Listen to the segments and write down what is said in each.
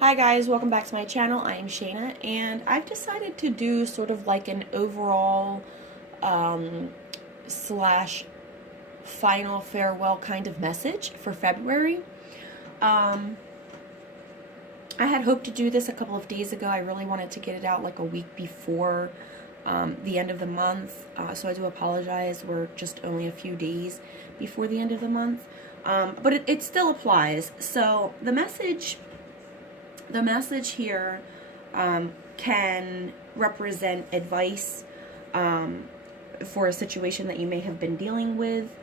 Hi guys, welcome back to my channel. I am Shayna, and I've decided to do sort of like an overall slash final farewell kind of message for February. I had hoped to do this a couple of days ago. I really wanted to get it out like a week before the end of the month, so I do apologize. We're just only a few days before the end of the month, but it still applies. So the message here can represent advice for a situation that you may have been dealing with,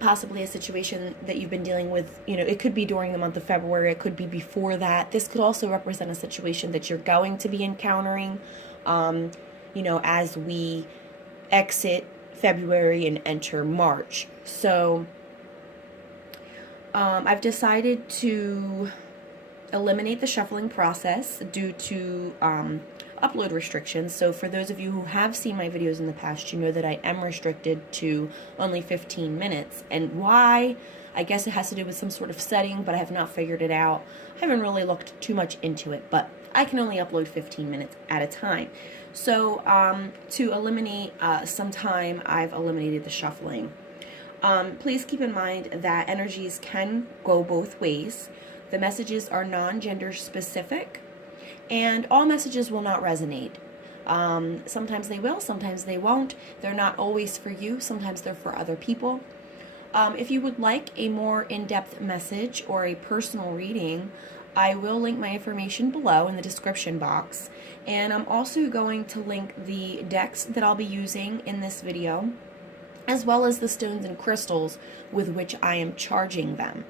possibly a situation that you've been dealing with. It could be during the month of February, it could be before that. This could also represent a situation that you're going to be encountering, as we exit February and enter March. So I've decided to eliminate the shuffling process due to upload restrictions. So for those of you who have seen my videos in the past, you know that I am restricted to only 15 minutes. And why? I guess it has to do with some sort of setting, but I have not figured it out. I haven't really looked too much into it, but I can only upload 15 minutes at a time. So to eliminate some time, I've eliminated the shuffling. Please keep in mind that energies can go both ways. The messages are non-gender specific, and all messages will not resonate. Sometimes they will, sometimes they won't. They're not always for you, sometimes they're for other people. If you would like a more in-depth message or a personal reading, I will link my information below in the description box. And I'm also going to link the decks that I'll be using in this video, as well as the stones and crystals with which I am charging them.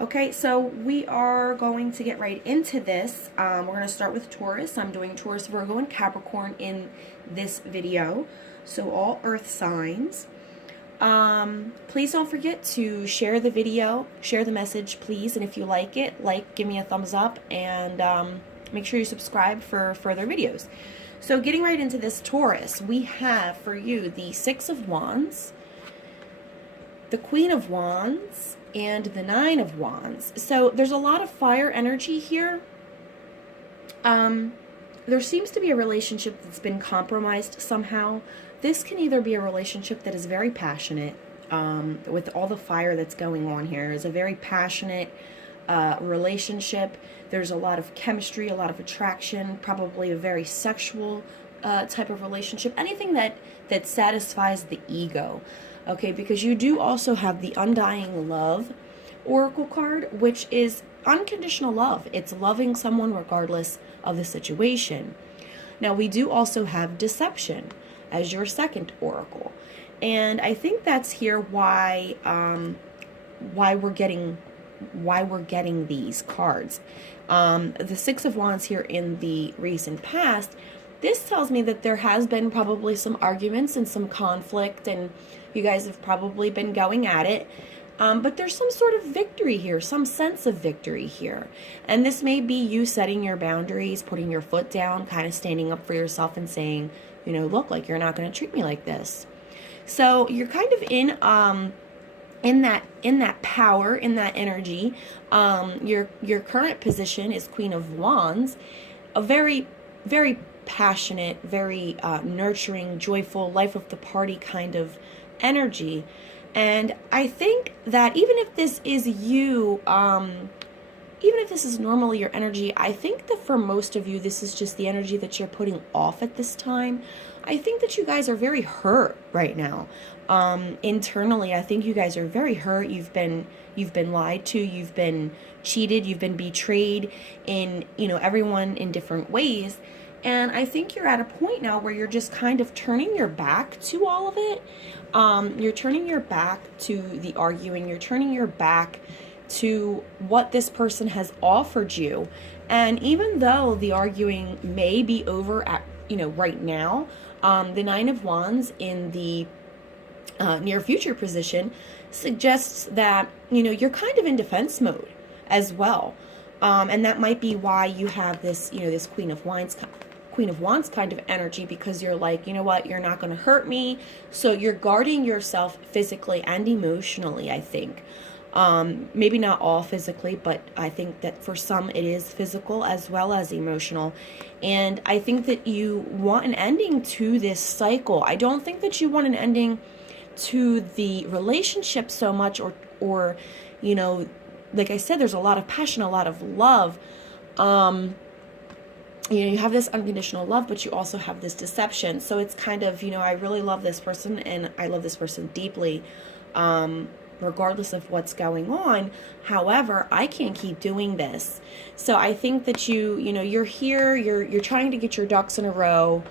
Okay, so we are going to get right into this. We're going to start with Taurus. I'm doing Taurus, Virgo, and Capricorn in this video. So all earth signs. Please don't forget to share the video, share the message, please. And if you like it, give me a thumbs up, and make sure you subscribe for further videos. So getting right into this, Taurus, we have for you the Six of Wands, the Queen of Wands, and the Nine of Wands. So there's a lot of fire energy here. There seems to be a relationship that's been compromised somehow. This can either be a relationship that is very passionate, with all the fire that's going on here. It's a very passionate relationship. There's a lot of chemistry, a lot of attraction, probably a very sexual type of relationship. Anything that satisfies the ego. Okay, because you do also have the Undying Love Oracle card, which is unconditional love. It's loving someone regardless of the situation. Now, we do also have Deception as your second oracle. And I think that's here why we're getting these cards. The Six of Wands here in the recent past, this tells me that there has been probably some arguments and some conflict, and you guys have probably been going at it. But there's some sort of victory here, some sense of victory here. And this may be you setting your boundaries, putting your foot down, kind of standing up for yourself and saying, look, like, you're not going to treat me like this. So you're kind of in that power, in that energy. Your current position is Queen of Wands, a very, very passionate, very nurturing, joyful, life of the party kind of energy. And I think that even if this is you, even if this is normally your energy, I think that for most of you, this is just the energy that you're putting off at this time. I think that you guys are very hurt right now. Internally, I think you guys are very hurt. You've been lied to, you've been cheated, you've been betrayed in, everyone in different ways. And I think you're at a point now where you're just kind of turning your back to all of it. You're turning your back to the arguing. You're turning your back to what this person has offered you. And even though the arguing may be over at, right now, the Nine of Wands in the near future position suggests that, you're kind of in defense mode as well. And that might be why you have this, this Queen of Wands kind of energy, because you're like, you know what, you're not going to hurt me. So you're guarding yourself physically and emotionally, I think. Maybe not all physically, but I think that for some it is physical as well as emotional. And I think that you want an ending to this cycle. I don't think that you want an ending to the relationship so much, or you know, like I said, there's a lot of passion, a lot of love. You know, you have this unconditional love, but you also have this deception. So it's kind of, you know, I really love this person and I love this person deeply, regardless of what's going on. However, I can't keep doing this. So I think that you know, you're here, you're trying to get your ducks in a row.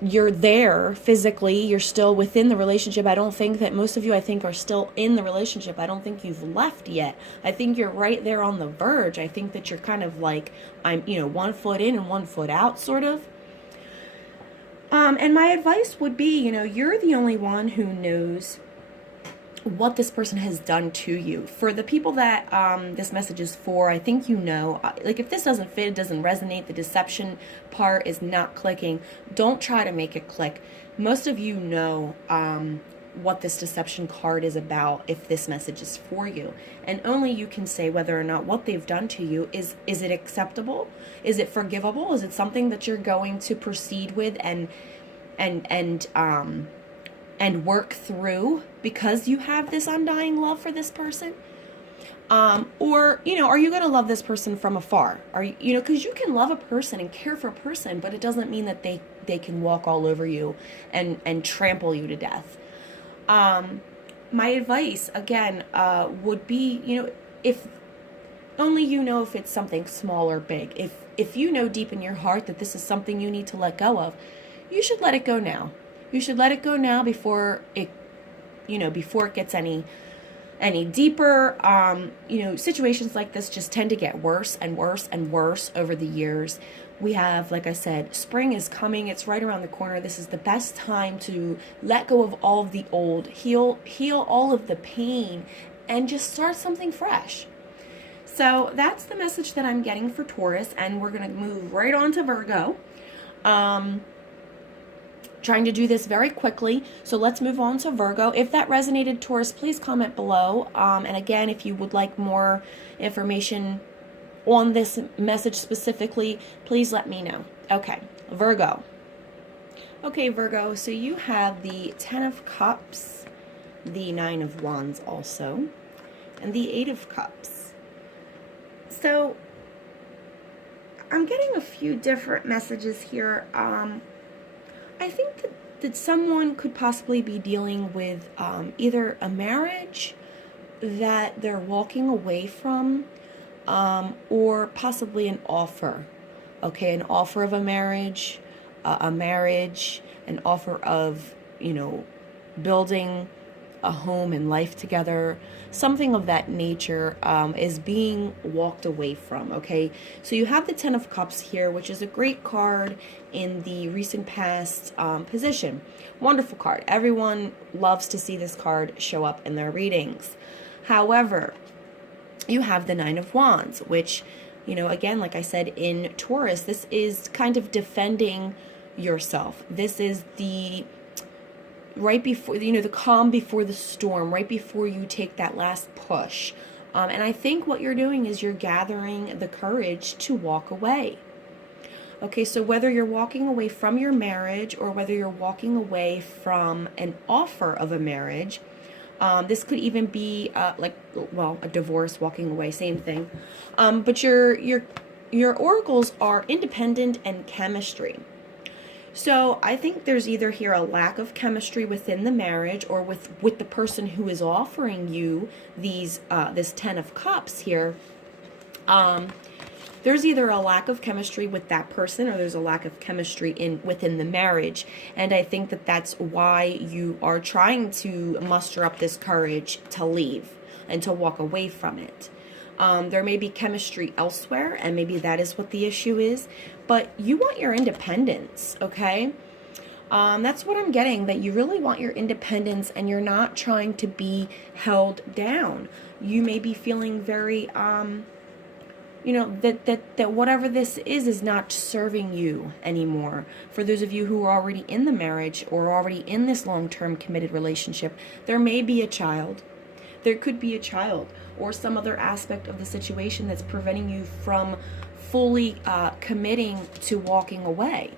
You're there physically, you're still within the relationship. I don't think that most of you, I think, are still in the relationship. I don't think you've left yet. I think you're right there on the verge. I think that you're kind of like, you know, 1 foot in and 1 foot out, sort of. And my advice would be, you know, you're the only one who knows what this person has done to you. For the people that this message is for, I think you know, like if this doesn't fit, it doesn't resonate, the deception part is not clicking, don't try to make it click. Most of you know what this deception card is about if this message is for you. And only you can say whether or not what they've done to you is it acceptable? Is it forgivable? Is it something that you're going to proceed with and work through because you have this undying love for this person? Or, you know, are you going to love this person from afar? Are you know, because you can love a person and care for a person, but it doesn't mean that they can walk all over you and trample you to death. My advice, again, would be, you know, if only you know if it's something small or big. If you know deep in your heart that this is something you need to let go of, you should let it go now. You should let it go now before it, you know, before it gets any deeper. You know, situations like this just tend to get worse and worse and worse over the years. We have, like I said, spring is coming. It's right around the corner. This is the best time to let go of all of the old, heal all of the pain, and just start something fresh. So that's the message that I'm getting for Taurus, and we're going to move right on to Virgo. Trying to do this very quickly, so let's move on to Virgo. If that resonated, Taurus, please comment below. And again, if you would like more information on this message specifically, please let me know. Okay, Virgo. Okay, Virgo, so you have the 10 of Cups, the 9 of Wands also, and the 8 of Cups. So I'm getting a few different messages here. I think that someone could possibly be dealing with either a marriage that they're walking away from, or possibly an offer. Okay, an offer of a marriage, an offer of, you know, building a home and life together, something of that nature is being walked away from. Okay, so you have the 10 of Cups here, which is a great card in the recent past position. Wonderful card. Everyone loves to see this card show up in their readings. However, you have the 9 of Wands, which, you know, again, like I said, in Taurus, this is kind of defending yourself. This is the right before, you know, the calm before the storm, right before you take that last push. And I think what you're doing is you're gathering the courage to walk away. Okay, so whether you're walking away from your marriage or whether you're walking away from an offer of a marriage, this could even be like, well, a divorce, walking away, same thing. But your oracles are independent and chemistry. So I think there's either here a lack of chemistry within the marriage or with the person who is offering you these this 10 of Cups here. There's either a lack of chemistry with that person or there's a lack of chemistry within the marriage. And I think that that's why you are trying to muster up this courage to leave and to walk away from it. There may be chemistry elsewhere, and maybe that is what the issue is. But you want your independence, okay? That's what I'm getting, that you really want your independence and you're not trying to be held down. You may be feeling very, you know, that whatever this is not serving you anymore. For those of you who are already in the marriage or already in this long-term committed relationship, there may be a child. There could be a child or some other aspect of the situation that's preventing you from fully committing to walking away.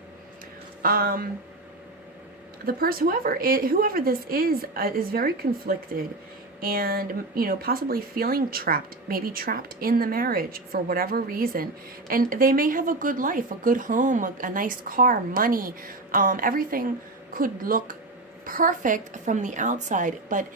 The person, whoever this is very conflicted, and possibly feeling trapped, maybe trapped in the marriage for whatever reason. And they may have a good life, a good home, a nice car, money, everything could look perfect from the outside, but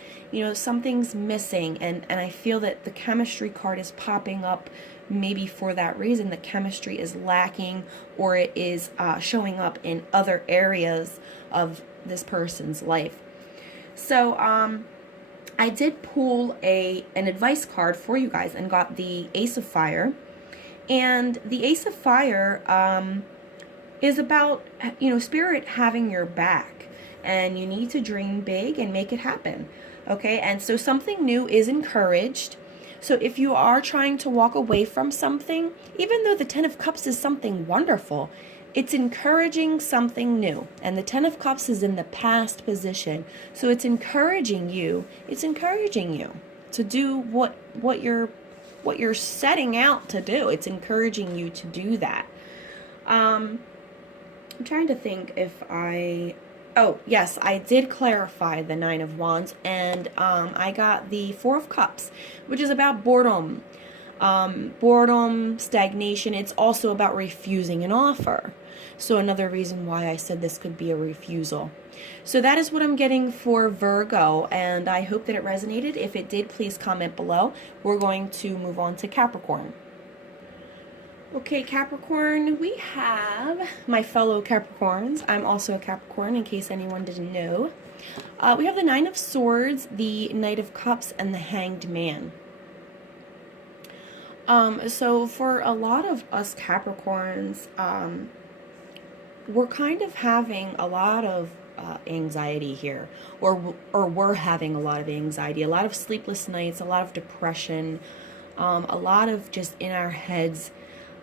something's missing, and I feel that the chemistry card is popping up maybe for that reason. The chemistry is lacking, or it is showing up in other areas of this person's life. So I did pull an advice card for you guys and got the Ace of Fire. And the Ace of Fire is about, Spirit having your back. And you need to dream big and make it happen. Okay? And so something new is encouraged. So if you are trying to walk away from something, even though the Ten of Cups is something wonderful, it's encouraging something new. And the Ten of Cups is in the past position. So it's encouraging you to do what you're setting out to do. It's encouraging you to do that. I'm trying to think if oh, yes, I did clarify the Nine of Wands, and I got the Four of Cups, which is about boredom. Boredom, stagnation. It's also about refusing an offer. So another reason why I said this could be a refusal. So that is what I'm getting for Virgo, and I hope that it resonated. If it did, please comment below. We're going to move on to Capricorn. Okay, Capricorn, we have my fellow Capricorns. I'm also a Capricorn, in case anyone didn't know. We have the Nine of Swords, the Knight of Cups, and the Hanged Man. So for a lot of us Capricorns, we're kind of having a lot of anxiety here, or we're having a lot of anxiety, a lot of sleepless nights, a lot of depression, a lot of just in our heads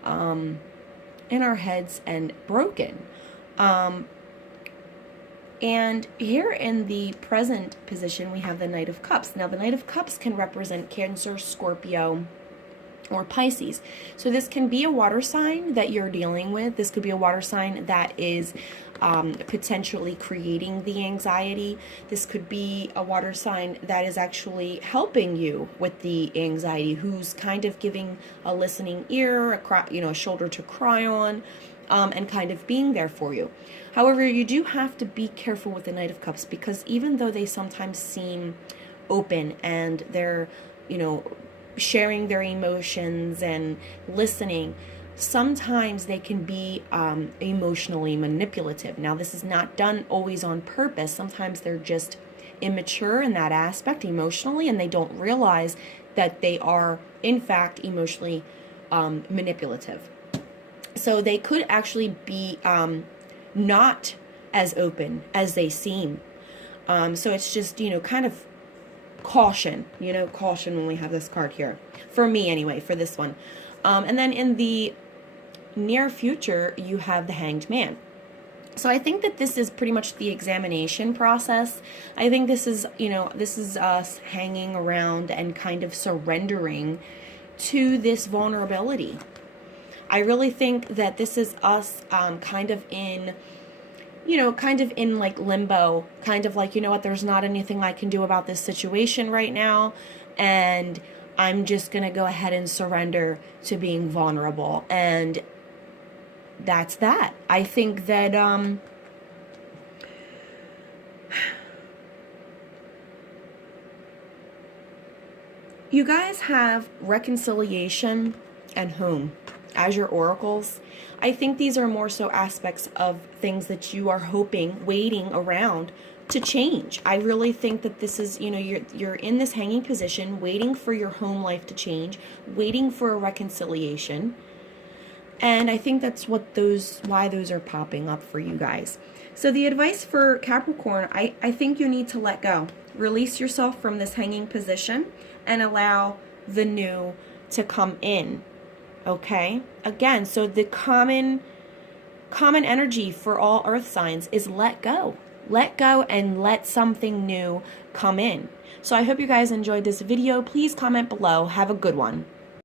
and broken. And here in the present position, we have the Knight of Cups. Now, the Knight of Cups can represent Cancer, Scorpio, or Pisces. So this can be a water sign that you're dealing with. This could be a water sign that is potentially creating the anxiety. This could be a water sign that is actually helping you with the anxiety, who's kind of giving a listening ear, a shoulder to cry on, and kind of being there for you. However, you do have to be careful with the Knight of Cups, because even though they sometimes seem open and they're, sharing their emotions and listening, sometimes they can be emotionally manipulative. Now, this is not done always on purpose. Sometimes they're just immature in that aspect emotionally, and they don't realize that they are, in fact, emotionally manipulative. So they could actually be not as open as they seem. So it's just, kind of caution when we have this card here. For me, anyway, for this one. And then in the near future, you have the Hanged Man. So I think that this is pretty much the examination process. I think this is, this is us hanging around and kind of surrendering to this vulnerability. I really think that this is us kind of in like limbo, kind of like, there's not anything I can do about this situation right now, and I'm just going to go ahead and surrender to being vulnerable. And that's that. I think that you guys have reconciliation and home as your oracles. I think these are more so aspects of things that you are hoping, waiting around to change. I really think that this is, you're in this hanging position, waiting for your home life to change, waiting for a reconciliation. And I think that's why those are popping up for you guys. So the advice for Capricorn, I think you need to let go. Release yourself from this hanging position and allow the new to come in. Okay? Again, so the common energy for all earth signs is let go. let go and let something new come in. So I hope you guys enjoyed this video. Please comment below. Have a good one.